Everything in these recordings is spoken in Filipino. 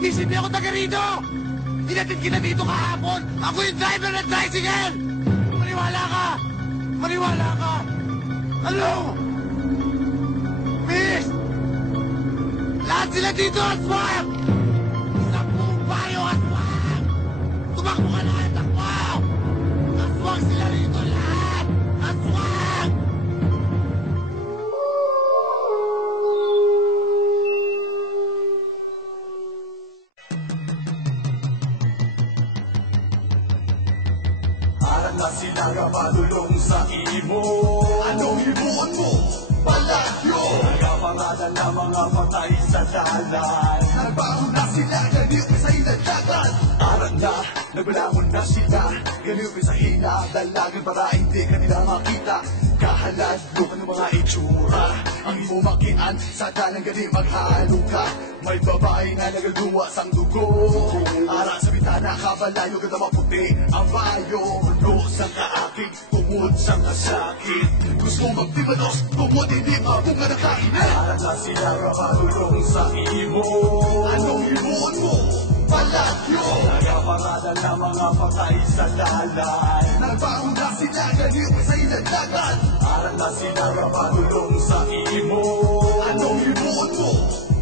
Isip niya ako taga rito! Hinatid kita dito kahapon! Ako yung driver ng tricycle! Maniwala ka! Maniwala ka! Ano? Miss! Lahat sila dito aswang! Sa buong bayo aswang! Tumakbo ka na kayo, takbo! Aswang sila rito lahat! Aswang! Aral na sila kapadulong sa imo. Anong himuon mo? Palagyo! Nagapangalan na mga patay sa dalan. Nagbaho na sila, ganiw sa iladagan. Aral na, nagbalamon na sila. Ganiw sa hina, dalagan para hindi kanila makita. Kahalad, lukan ng mga itsura. Ang imo makian, sa dalang ganiw maghalo ka. May babae na nagagawa sang dugo. Ara sa bitana, kabalayo, ganda maputi. Ang bayo, ulo sa kaakig, tungod sa kasakit. Gusto magtimanos, tungod hindi mabunga na kaina. Ara na sila kapatulong sa imo. Anong himuon mo? Palagyo! Nagapangalan na mga patay sa dalan. Nagbaon na sila, ganiw sa iladagan. Ara na sila kapatulong sa imo. Anong himuon mo?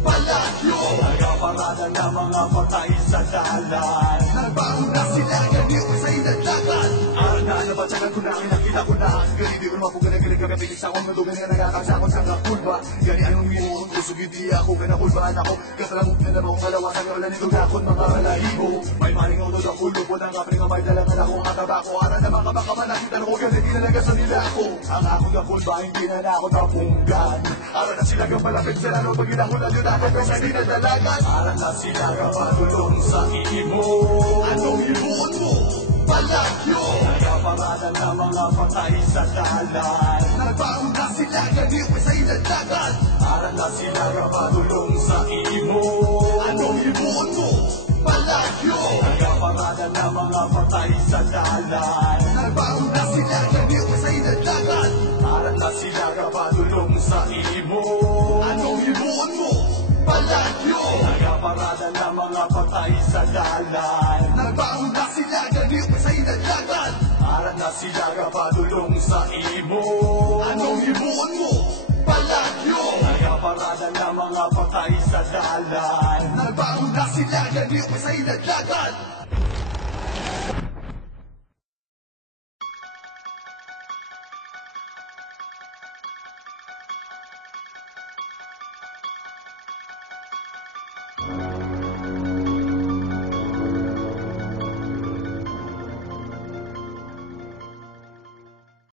Palagyo! Nagapangalan na mga patay sa dalan. Nagbaon na sila, ganiw sa iladagan. Aral na nabatsagan ko na, kinakita ko na. Gani di ko mapuga na galing kagapilis ako. Malugan nga nagkakagsakon sa kakulba. Gani anong himuon ko, sugidi ako. Kanakulbaan ako, katalamok na namang kalawasan. Wala nito gakon mga kalahibo. May maling ulo na kulo po ng kapring nga may dalangan ako. Ang tabako, aral na mga baka manakita ko. Gani di nalaga sa nila ako. Ang akong kakulba, hindi na na ako tapunggan. Aral na sila kang malapit sa lalo. Pag inakon na yun ako, kaysa di na dalagan. Aral na sila kapatulong sa imo. Anong himuon mo? Palagyo! Nagapangalan na mga patay sa dalan. Nagbaon na sila, ganiw sa iladagan. Aral na sila kapatulong sa imo. Anong himuon mo? Palagyo! Nagapangalan na mga patay sa dalan. Nagbaon na sila, ganiw sa iladagan. Aral na sila kapatulong sa imo. Anong himuon mo? Palagyo! Nagapangalan na mga patay sa dalan. Nagbaon na sila, ganiw sa iladagan. Aral na sila kapadulong sa imo. Anong himuon mo? Palagyo! Nagapangalan na mga patay sa dalan. Nagbaon na sila, ganiw sa iladagan.